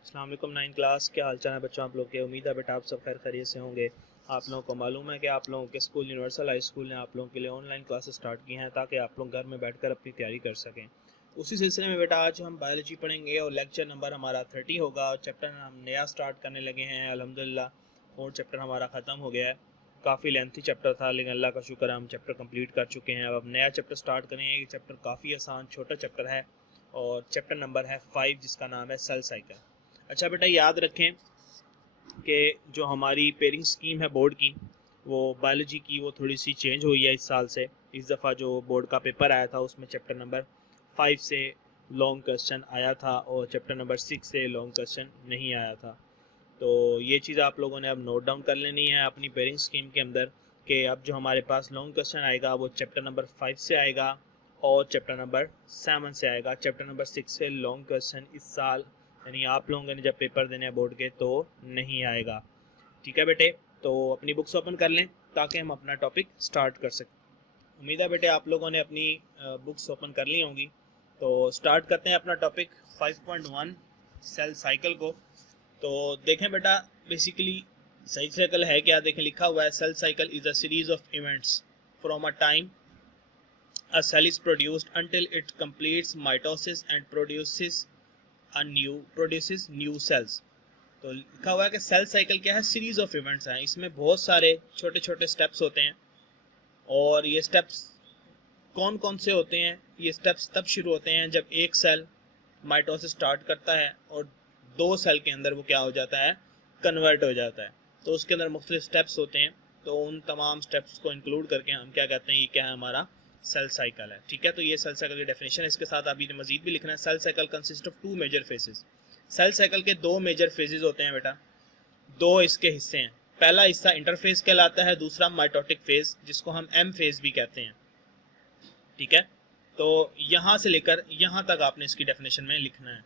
अस्सलाम वालेकुम 9 क्लास, क्या हाल चाल है बच्चों आप लोग के। उम्मीद है बेटा आप सब खैर खैरियत से होंगे। आप लोगों को मालूम है कि आप लोगों के स्कूल यूनिवर्सल हाई स्कूल ने आप लोगों के लिए ऑनलाइन क्लासेस स्टार्ट की हैं ताकि आप लोग घर में बैठकर अपनी तैयारी कर सकें। उसी सिलसिले में बेटा आज हम बायोलॉजी पढ़ेंगे और लेक्चर नंबर हमारा 30 होगा और चैप्टर हम नया स्टार्ट करने लगे हैं। अल्हम्दुलिल्लाह 4 चैप्टर हमारा ख़त्म हो गया है। काफ़ी लेंथी चैप्टर था लेकिन अल्लाह का शुक्र है हम चैप्टर कंप्लीट कर चुके हैं। अब नया चैप्टर स्टार्ट करेंगे। ये चैप्टर काफ़ी आसान छोटा चैप्टर है और चैप्टर नंबर है 5 जिसका नाम है सेल साइकिल। अच्छा बेटा याद रखें कि जो हमारी पेयरिंग स्कीम है बोर्ड की, वो बायोलॉजी की वो थोड़ी सी चेंज हुई है इस साल से। इस दफ़ा जो बोर्ड का पेपर आया था उसमें चैप्टर नंबर 5 से लॉन्ग क्वेश्चन आया था और चैप्टर नंबर 6 से लॉन्ग क्वेश्चन नहीं आया था। तो ये चीज़ आप लोगों ने अब नोट डाउन कर लेनी है अपनी पेयरिंग स्कीम के अंदर कि अब जो हमारे पास लॉन्ग क्वेश्चन आएगा वो चैप्टर नंबर 5 से आएगा और चैप्टर नंबर 7 से आएगा। चैप्टर नंबर 6 से लॉन्ग क्वेश्चन इस साल यानी आप लोगों ने जब पेपर देने हैं बोर्ड के तो नहीं आएगा। ठीक है बेटे, तो अपनी बुक्स ओपन कर लें ताकि हम अपना टॉपिक स्टार्ट कर सकें। उम्मीद है बेटे आप लोगों ने अपनी बुक्स ओपन कर ली होंगी। तो स्टार्ट करते हैं अपना टॉपिक 5.1 सेल साइकिल को। तो देखें बेटा बेसिकली सेल साइकिल है क्या, देखें लिखा हुआ है cell cycle is a series of events from a time a cell is produced until it completes mitosis and produces new cells। तो लिखा हुआ है कि सेल साइकिल क्या है, सीरीज ऑफ इवेंट्स हैं। इसमें बहुत सारे छोटे छोटे स्टेप्स होते हैं और ये स्टेप्स कौन कौन से होते हैं, ये स्टेप्स तब शुरू होते हैं जब एक सेल माइटोसिस स्टार्ट करता है और 2 सेल के अंदर वो क्या हो जाता है, कन्वर्ट हो जाता है। तो उसके अंदर मुख्तलिफ स्टेप्स होते हैं, तो उन तमाम स्टेप्स को इंक्लूड करके हम क्या कहते हैं, ये क्या है हमारा सेल साइकिल है। ठीक है, तो ये सेल साइकिल की डेफिनेशन है। इसके साथ अभी मजीद भी लिखना है, cell cycle consist of 2 major phases. Cell cycle के 2 मेजर फेजेस होते हैं बेटा, 2 इसके हिस्से हैं। पहला हिस्सा इंटरफेज कहलाता है, दूसरा माइटोटिक फेज जिसको हम एम फेज भी कहते हैं। ठीक है, तो यहां से लेकर यहां तक आपने इसकी डेफिनेशन में लिखना है।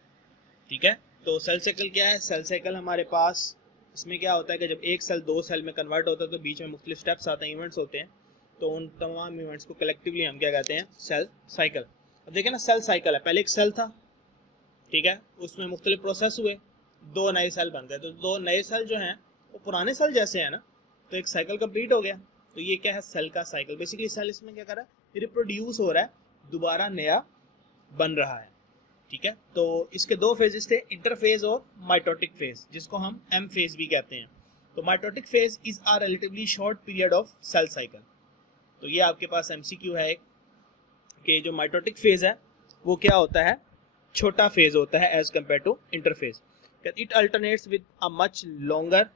ठीक है, तो सेल साइकिल क्या है, सेल साइकिल हमारे पास इसमें क्या होता है कि जब एक सेल 2 सेल में कन्वर्ट होता है तो बीच में मुख्तलिफ स्टेप्स आते हैं, इवेंट्स होते हैं। तो उन तमाम इवेंट्स को कलेक्टिवली हम क्या कहते हैं, सेल साइकिल। अब देखें ना, सेल साइकिल है, पहले एक सेल था, ठीक है, उसमें मुख्तलिफ प्रोसेस हुए, 2 नए सेल बन गए। तो 2 नए सेल जो हैं वो पुराने सेल जैसे है ना, तो एक साइकिल कंप्लीट हो गया। तो ये क्या है, सेल का साइकिल। बेसिकली सेल इसमें क्या कर रहा है, रिप्रोड्यूस हो रहा है, दोबारा नया बन रहा है। ठीक है, तो इसके 2 फेजेस थे, इंटरफेज और माइटोटिक फेज जिसको हम एम फेज भी कहते हैं। तो mitotic phase is a relatively short period of cell cycle. तो ये आपके पास एमसीक्यू है कि जो माइटोटिक फेज है वो क्या होता है, छोटा फेज होता है as compare to interphase. It alternates with a much longer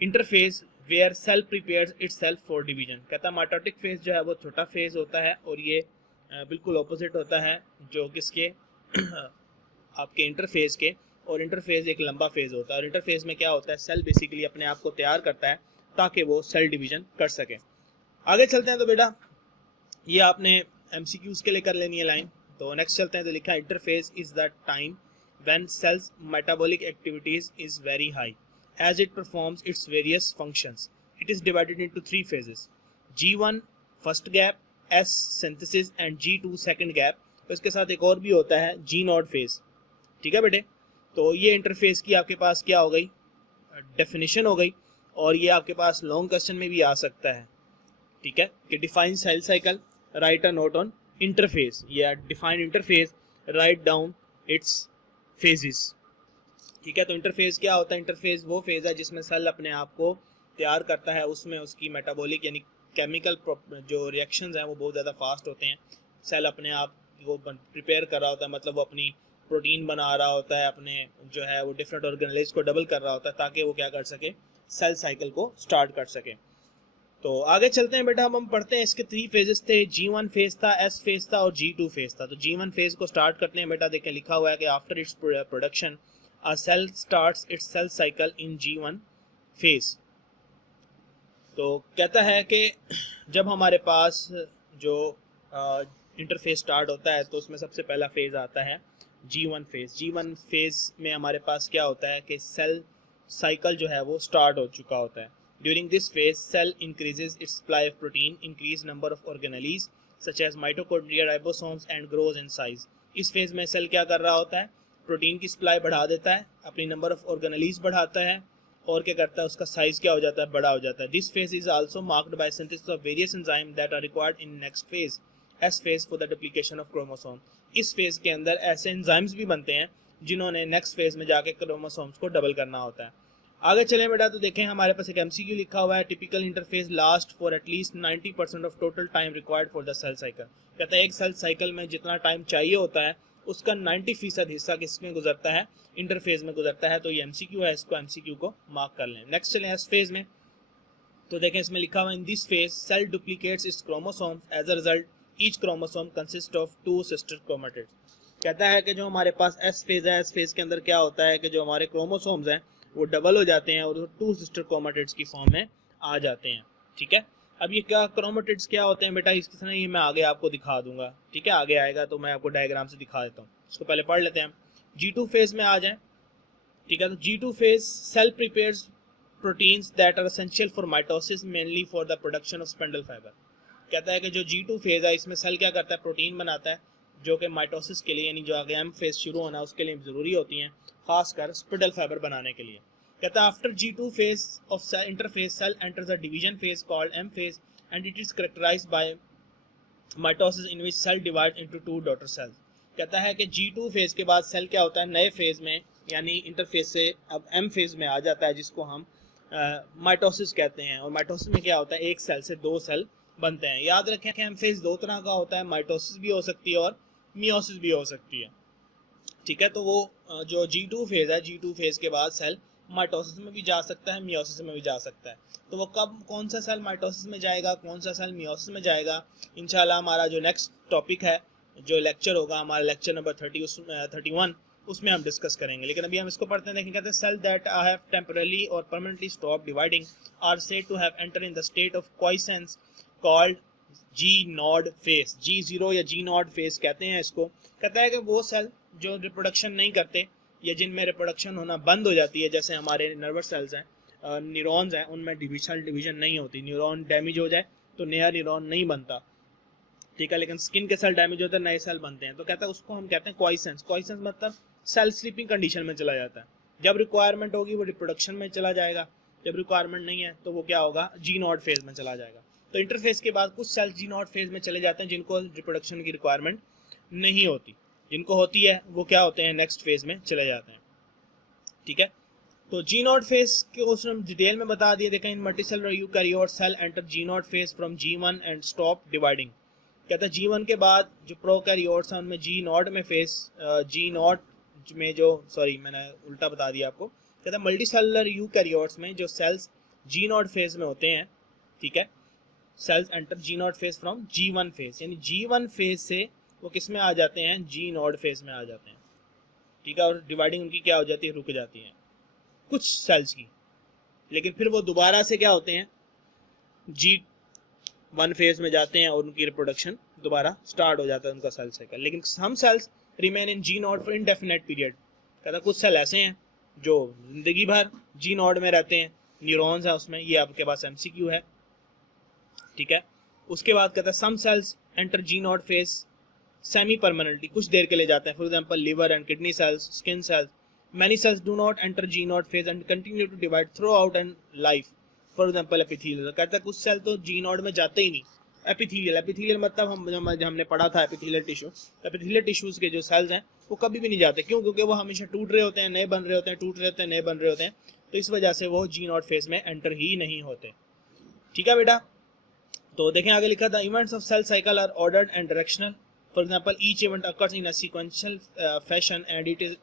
interphase where cell prepares itself for division. कहता है माइटोटिक फेज जो है वो छोटा फेज होता है और ये बिल्कुल ऑपोजिट होता है जो किसके आपके इंटरफेज के। और इंटरफेज एक लंबा फेज होता है और इंटरफेज में क्या होता है, सेल बेसिकली अपने आप को तैयार करता है ताकि वो सेल डिवीजन कर सके। आगे चलते हैं तो बेटा ये आपने एमसीक्यूज के लिए कर लेनी है लाइन। तो नेक्स्ट चलते हैं, तो लिखा है interphase is the time when cells metabolic activities is very high as it performs its various functions. It is divided into 3 phases: G1 first gap, S synthesis and G2 second gap। तो इसके साथ एक और भी होता है G not phase. ठीक है बेटे, तो ये इंटरफेस की आपके पास क्या हो गई, डेफिनेशन हो गई। और ये आपके पास लॉन्ग क्वेश्चन में भी आ सकता है। ठीक है, कि define cell cycle, write a note on interface, या define interface, write down its phases. ठीक है, तो इंटरफेज क्या होता है, इंटरफेज वो फेज है जिसमें सेल अपने आप को तैयार करता है, उसमें उसकी मेटाबॉलिक यानी केमिकल जो रिएक्शंस हैं वो बहुत ज़्यादा फास्ट होते हैं। सेल अपने आप को प्रिपेयर कर रहा होता है, मतलब वो अपनी प्रोटीन बना रहा होता है, अपने जो है वो डिफरेंट ऑर्गेनेल्स को डबल कर रहा होता है ताकि वो क्या कर सके, सेल साइकिल को स्टार्ट कर सके। तो आगे चलते हैं बेटा, अब हम पढ़ते हैं इसके 3 फेजेस थे, G1 फेज था, S फेज था और G2 फेज था। तो G1 फेज को स्टार्ट करते हैं बेटा। देखें लिखा हुआ है कि after its production a cell starts its cell cycle in G1 phase। तो कहता है कि जब हमारे पास जो इंटरफेस स्टार्ट होता है तो उसमें सबसे पहला फेज आता है G1 फेज। G1 फेज में हमारे पास क्या होता है कि सेल साइकिल जो है वो स्टार्ट हो चुका होता है। During this phase cell increases its supply of protein, increase number of organelles such as mitochondria, ribosomes and grows in size. इस फेज में सेल क्या कर रहा होता है, प्रोटीन की सप्लाई बढ़ा देता है, अपनी नंबर ऑफ ऑर्गेनेलीज बढ़ाता है, और क्या करता है, उसका साइज क्या हो जाता है, बड़ा हो जाता है। This phase is also marked by synthesis of various enzyme that are required in next phase, S phase, for the duplication of chromosome. इस फेज के अंदर ऐसे एंजाइम्स भी बनते हैं जिन्होंने नेक्स्ट फेज में जाके क्रोमोसोम्स को डबल करना होता है। आगे चलें बेटा तो देखें हमारे पास एक एमसीक्यू लिखा हुआ है, typical interface last for at least 90% of total time required for the cell cycle. कहता है एक सेल साइकिल में जितना टाइम चाहिए होता है उसका 90% हिस्सा किसमें गुजरता है, इंटरफेज में गुजरता है। तो ये एमसीक्यू है, इसको एमसीक्यू को मार्क कर लें। नेक्स्ट चलें एस फेज में, तो देखें इसमें लिखा हुआ in this phase cell duplicates its chromosome, as a result each chromosome consist of 2 sister chromatids. कहता है कि जो हमारे पास एस फेज है, एस फेज के अंदर क्या होता है कि जो हमारे क्रोमोसोम्स हैं वो डबल हो जाते हैं और 2 सिस्टर क्रोमेटिड्स की फॉर्म में आ जाते हैं। ठीक है, अब ये क्या क्रोमेटिड्स क्या होते हैं बेटा, इसकी तरह ये मैं आगे आपको दिखा दूंगा। ठीक है, आगे आएगा तो मैं आपको डायग्राम से दिखा देता हूँ। इसको पहले पढ़ लेते हैं। G2 फेज में आ जाएं। ठीक है, तो G2 phase cell prepares proteins that are essential for mitosis, mainly for the production of spindle fibre. कहता है कि जो G2 फेज है इसमें सेल क्या करता है, प्रोटीन बनाता है जो कि माइटोसिस के लिए, यानी जो आगे एम फेज शुरू होना है उसके लिए जरूरी होती हैं, खासकर स्पिंडल फाइबर बनाने के लिए। कहता है after G2 phase of interface cell enters a division phase called M phase and it is characterised by mitosis in which cell divide into 2 daughter cells. कहता है कि G2 फेज के बाद सेल क्या होता है, नए फेज में यानी इंटरफेस से अब एम फेज में आ जाता है, जिसको हम माइटोसिस कहते हैं। और माइटोसिस में क्या होता है, एक सेल से 2 सेल बनते हैं। याद रखें कि एम फेज 2 तरह का होता है, माइटोसिस भी हो सकती है और मियोसिस भी हो सकती है। ठीक है, तो वो जो G2 फेज है, G2 फेज के बाद सेल माइटोसिस में भी जा सकता है, मियोसिस में भी जा सकता है। तो वो कब कौन सा सेल माइटोसिस में जाएगा, कौन सा सेल मियोसिस में जाएगा, इंशाल्लाह हमारा जो नेक्स्ट टॉपिक है, जो लेक्चर होगा हमारा लेक्चर नंबर 31 उसमें हम डिस्कस करेंगे। लेकिन अभी हम इसको पढ़ते हैं। देखें, कहते हैं cell that have temporarily or permanently stop dividing are said to have enter in the state of quiescence called G naught phase. G0 या जी नॉड फेज कहते हैं इसको। कहता है कि वो सेल जो रिप्रोडक्शन नहीं करते या जिनमें रिप्रोडक्शन होना बंद हो जाती है, जैसे हमारे नर्वस सेल्स हैं, न्यूरॉन्स हैं, उनमें डिवीजन नहीं होती, न्यूरॉन डैमेज हो जाए तो नया न्यूरॉन नहीं बनता। ठीक है, लेकिन स्किन के सेल डैमेज होते हैं, नए सेल बनते हैं। तो कहता है उसको हम कहते हैं क्वाइसेंस। क्वाइसेंस मतलब सेल स्लीपिंग कंडीशन में चला जाता है। जब रिक्वायरमेंट होगी वो रिप्रोडक्शन में चला जाएगा, जब रिक्वायरमेंट नहीं है तो वो क्या होगा, जी नॉट फेज में चला जाएगा। तो इंटरफेस के बाद कुछ सेल जी नॉट फेज में चले जाते हैं जिनको रिप्रोडक्शन की रिक्वायरमेंट नहीं होती, जिनको होती है वो क्या होते हैं, नेक्स्ट फेज में चले जाते हैं। ठीक है, तो जी नॉट फेज के क्वेश्चन हम डिटेल में बता दिए। देखें, in multicellular eukaryote cell enter G naught phase from G1 and stop dividing. कहता है G1 के बाद जो प्रोकैरियोट्स हैं उनमें जी नॉट में फेज, जी नॉट में जो, सॉरी मैंने उल्टा बता दिया आपको। कहता है मल्टीसेलुलर यूकैरियोट्स में जो सेल्स जी नॉट फेज में होते हैं, ठीक है, cells enter G naught phase from G1 phase, यानी G1 फेज से वो किस में आ जाते हैं, जी नॉट फेज में आ जाते हैं। ठीक है, और डिवाइडिंग उनकी क्या हो जाती है, रुक जाती है कुछ सेल्स की। लेकिन फिर वो दोबारा से क्या होते हैं, G1 फेज में जाते हैं और उनकी रिप्रोडक्शन दोबारा स्टार्ट हो जाता है, उनका सेल साइकिल। लेकिन some cells remain in G naught for indefinite period. कहता कुछ सेल ऐसे हैं जो जिंदगी भर जी नॉट में रहते हैं, न्यूरॉन्स है उसमें। ये आपके पास एमसीक्यू है। ठीक है, उसके बाद कहता है some cells enter G naught phase semi permanently, कुछ देर के लिए जाते हैं। For example liver and kidney cells, skin cells. Many cells do not enter G naught phase and continue to divide throughout and life. For example, epithelial. कहता है कुछ cell तो G naught में जाते ही नहीं। एपिथेलियल मतलब हमने पढ़ा था एपिथेलियल टिश्यू। एपिथेलियल टिश्यूज के जो सेल्स हैं वो कभी भी नहीं जाते। क्यों? क्योंकि वो हमेशा टूट रहे होते हैं, नए बन रहे होते हैं, टूट रहे होते हैं, नए बन रहे होते हैं। तो इस वजह से वो G naught फेज में एंटर ही नहीं होते। ठीक है बेटा, तो देखें आगे लिखा था events of cell cycle are ordered and directional. For example each event occurs in a sequential fashion and it is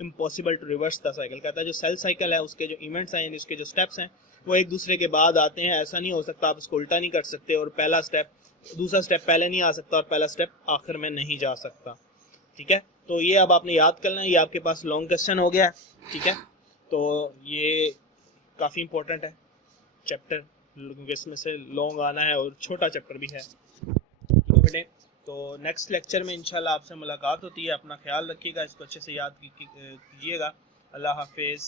impossible to reverse the cycle. कहता है जो सेल साइकिल है उसके जो इवेंट्स हैं, उसके जो स्टेप्स हैं, वो एक दूसरे के बाद आते हैं। ऐसा नहीं हो सकता, आप इसको उल्टा नहीं कर सकते और पहला स्टेप दूसरा स्टेप पहले नहीं आ सकता और पहला स्टेप आखिर में नहीं जा सकता। ठीक है, तो ये अब आपने याद करना है। ये आपके पास लॉन्ग क्वेश्चन हो गया। ठीक है, तो ये काफ़ी इंपॉर्टेंट है चैप्टर, क्योंकि इसमें से लॉन्ग आना है और छोटा चैप्टर भी है। बेटे, तो नेक्स्ट लेक्चर में इंशाल्लाह आपसे मुलाकात होती है। अपना ख्याल रखिएगा, इसको अच्छे से याद कीजिएगा। अल्लाह हाफिज़।